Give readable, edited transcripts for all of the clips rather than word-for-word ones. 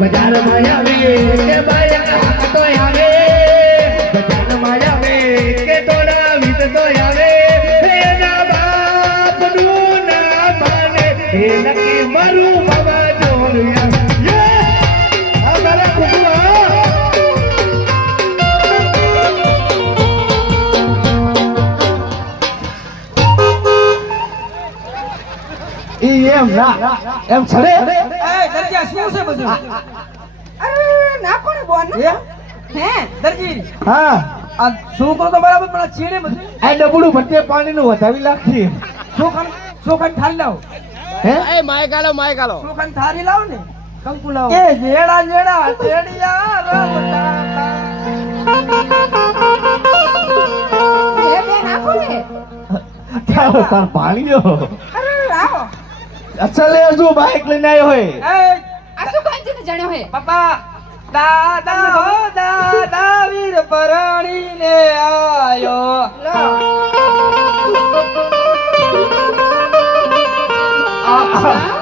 બજાર માં આવે કે બાયા તો આવે બજાર માં આવે કે તોડા વિત તો આવે એના બાપ નું ના માને એ નક્કી મારું બાબા જોરિયા આ મારા કુકુઆ એમ ના એમ છડે એ દરજી શું છે બધું? અરે નાખો ને બોન હે દરજી હા આ છોકરો તો બરાબર પણ ચીડે બધું. આ ડબડું ભટ્ટે પાણીનું વધાવી લાગશે ચોખાન થાળી લાવો. હે એ માય ગાલો ચોખાન થાળી લાવો ને કંકુ લાવો. એ જેડા જેડા જેડિયા રમતા એ બે નાખો ને ચાલો તાર પાણીઓ અરે આવો અચ્છા લે જો બાઈક લઈને આવ્યો હોય એ આ શું કાંઈ જાણ્યો હે પપ્પા દાદા હો દાદા વીર પરણીને આયો. લો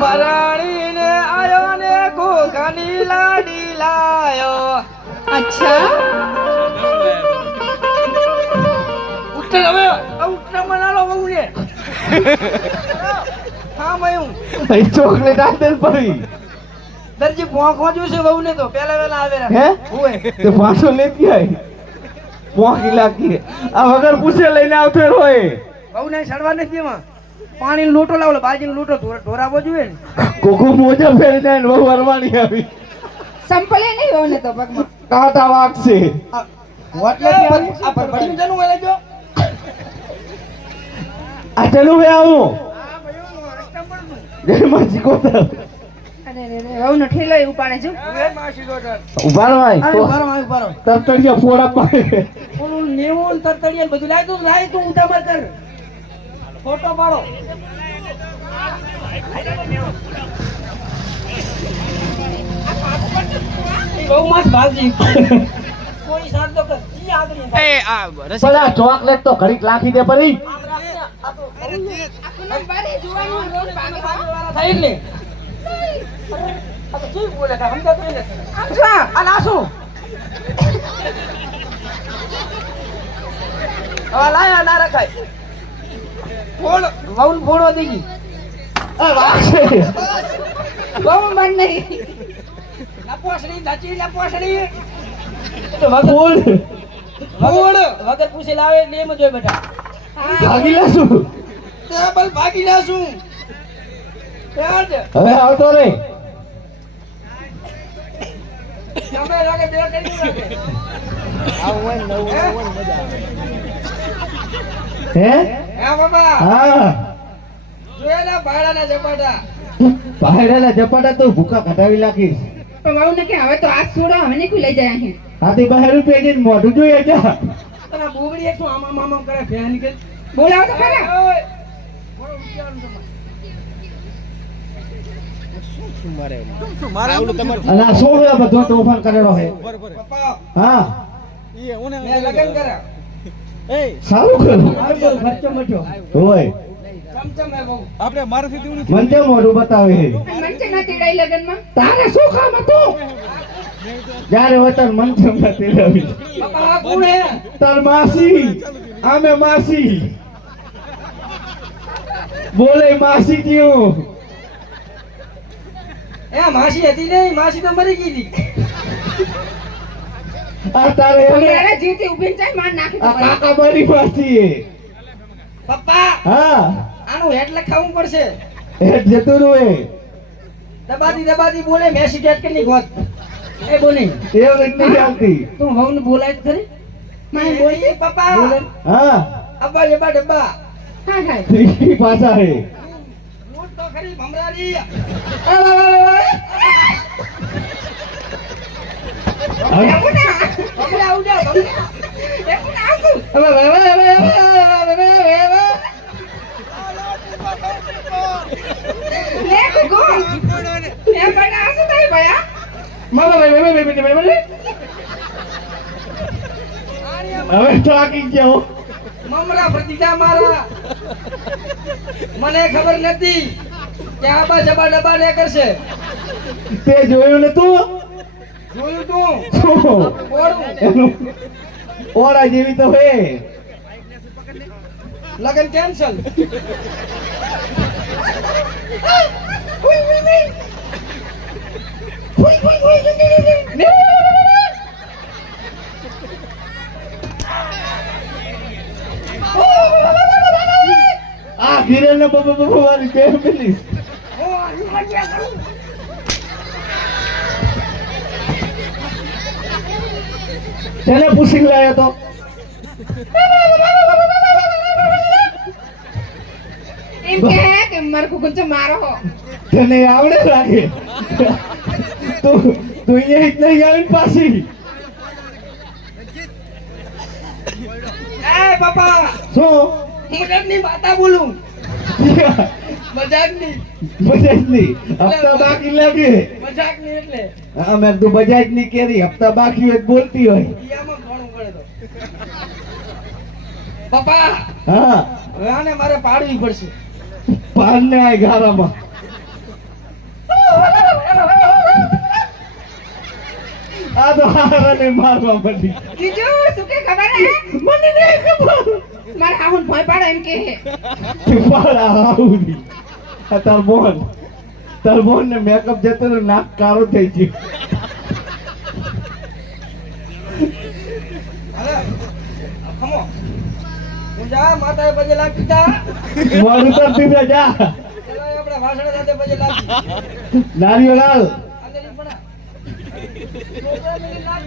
પરણીને આયો ને ઘોઘાની લાડી લાયો. અચ્છા ઉત્તર હવે ઉત્તર મનાલો બહુ રે. હા મયું એ ચોકલેટ આદલ પડી દરજી ભોંખવા જોશે બહુ ને તો પેલા વેલા આવે હે ઓય તે પાછો લેતી આવી પોકી લાગી આ વગર પૂછે લઈને આવતો હોય બહુ ને સડવા નથી એમાં પાણી લોટો લાવો બાજીનો લોટો ઢોરાવો જોઈએ ને. કોકો મોજા ફેરી જાય ને બહુ વરવાની આવી સંપલે નહીં હોને તો પગમાં કાંટા વાગશે આ ભરભરીને જનું વળે જો. આ ચલું વે આવું જય માજી કોતર અરે રે રે વહુનો ઠેલો ય ઉપાડે જો ઉભા રહો ભાઈ અરે ઉભા રહો, ઉભા રહો. તરતડિયા ફોડા પાડે ઓલું નેવું ને તરતડિયા ને બધું લાય તું ઉઠામાં કર ફોટો પાડો. બહુ મસ્ત ભાજી કોઈ સાથ તો કર જી આગળ એ આ પેલા ચોકલેટ તો ઘડીક લાખી દે પરી આપણને બારે જોવાનું રોજ પાણી ખાવાનું થઈ ને આ તો જી બોલે કા સમજા તો ને આમ જો આ લાસુ આ લાયા ના રખાય ફોડ વાઉલ ફોડો દેગી આ વાગશે બહુ મન નહીં લપોસડી દાચી લપોસડી તો બોલ ફોડ વગર પૂછે લાવે નેમ જોય બેટા ભાગી લેશું ટેબલ ભાગી જાશું યાદ હવે આવતો રે તમે લાગે બે કરી લાગે હે હા બાબા હા જોયેલા ભાડાના ઝપાટા પાયડાના ઝપાટા તો ભૂકા કઢાવી લાગીશ પણ વહુ ને કે હવે તો આજ છોડો હવે નહીં લઈ જાય અહીં હાથી બહાર રૂપિયા જઈને મોઢું જોઈએ જા તને બોબડી એક શું આમ આમ આમ કરે ફેન કે બોલાવો તો ખરા ઓય બોલો વિચાર મારે આવડું તમારે અને આ શું હે બધો તોફાન કરેલો હે પપ્પા હા મેં લગન કર્યા સારું કર્યું મારો ખર્ચો મટ્યો હોય ચમચમ હે બહુ આપણે મારાથી દેવું મને કેમ મોઢું બતાવે છે મંચે ના તેડાઈ લગનમાં તારે શું કામ હતું જ્યારે હોય તાર મન ચમતા તેડાવી પપ્પા આ કોણ હે તાર માસી આમે માસી બોલે માસી ક્યું એ માસી હતી નહીં માસી તો મરી ગઈ હતી આ તારે એને ત્યારે જીતી ઊભી જાય માર નાખી આ દો કાકા મારી માસી હે પપ્પા હા આનું હેડ લખાવું પડશે હેઠ જતું રહે દબાતી બોલે મેસી ટેટ કેટલી ગોત એ બોલી એવું નથી આવતી તું વહુ ને બોલાય તો ખરી મારે બોલી પપ્પા હા અબ્બા જબા ડબ્બા હા હા ઈ પાછા હે મૂળ તો ખરી ભમરાજી ભમરા ઉડા ભમરા એકું આસુ લે ગો લે બડા આસુ તાઈ ભયા હવે થાકી ગયો મમરા ભતીજા મારા મને ખબર નથી કે આબા જબા ડબ્બા ને કરશે તે જોયું ને તું જોયું તું શું ઓળું એનું ઓરા જેવી તો હે લગન કેન્સલ આ કિરણ ને વાળી કેમ પેલી તેને પૂછી લાયો તો એમ કે માર કુકુંચો મારો તને આવડે લાગે તું અહીંયા જ નહીં આવીને પાછી એ બાપા શું મજાકની વાતા બોલું મજાકની બજાજ ની હપ્તા બાકી લાગે મજાકની એટલે હા મેં તું બજાજ ની કેરી હપ્તા બાકી હોય તો બોલતી હોય ઈયામાં ઘણું પડે તો બાપા હા હવે આને મારે પાડવી પડશે પાન ને આ ગારામાં આ તો હારાને મારવા પડી બીજું શું કે ખબર હે મને નહીં ખબર માર હાહુન ભોય પાડે એમ કે હે તું પાડા આવું આ તાર બોન ને મેકઅપ જતો ને નાક કાળો થઈ ગયો હાલે ખમો હું જા માતાએ પગે લાગી જા મોડું તો પીવે જા ચલો આપણે વાસણ સાથે પગે લાગી નારિયો લાલ આગળ પડા છોકરા મેરી લાગ